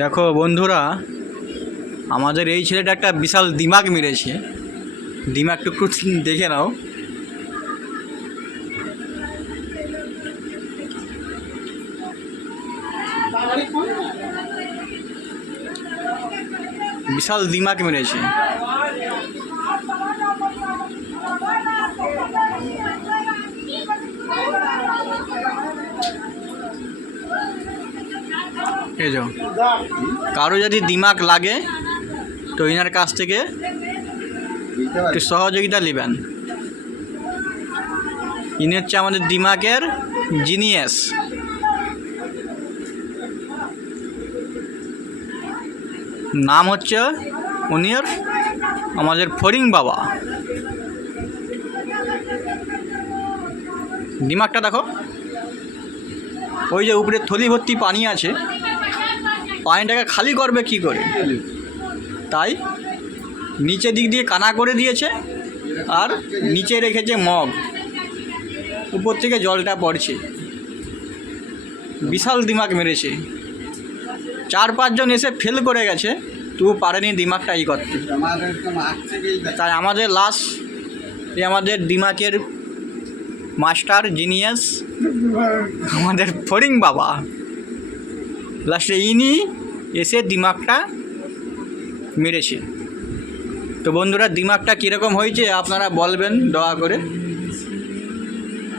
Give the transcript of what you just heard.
দেখো বন্ধুরা, আমাদের এই ছেলেটা একটা বিশাল দিমাগ মেরেছে। দিমাগটা একটু দেখে নাও। বিশাল দিমাগ মেরেছে। এই যে কারো যদি দিমাগ লাগে তো ইনার কাছ থেকে একটু সহযোগিতা নেবেন। ইনি হচ্ছে আমাদের দিমাগের জিনিয়াস। নাম হচ্ছে উনির আমাদের ফরিং বাবা। দিমাগটা দেখো, ওই যে উপরে থলি ভর্তি পানি আছে, পানিটাকে খালি করবে কি করে, তাই নিচে দিক দিয়ে কানা করে দিয়েছে আর নিচে রেখেছে মগ, উপর থেকে জলটা পড়ছে। বিশাল দিমাগ মেরেছে। 4-5 জন এসে ফেল করে গেছে, তবু পারেনি দিমাগটা ই করতে। তাই আমাদের লাস্ট আমাদের দিমাগের মাস্টার জিনিয়াস আমাদের ফরিং বাবা, লাস্টে ইনি এসে দিমাগটা মেরেছে। তো বন্ধুরা, দিমাগটা কীরকম হয়েছে আপনারা বলবেন দয়া করে।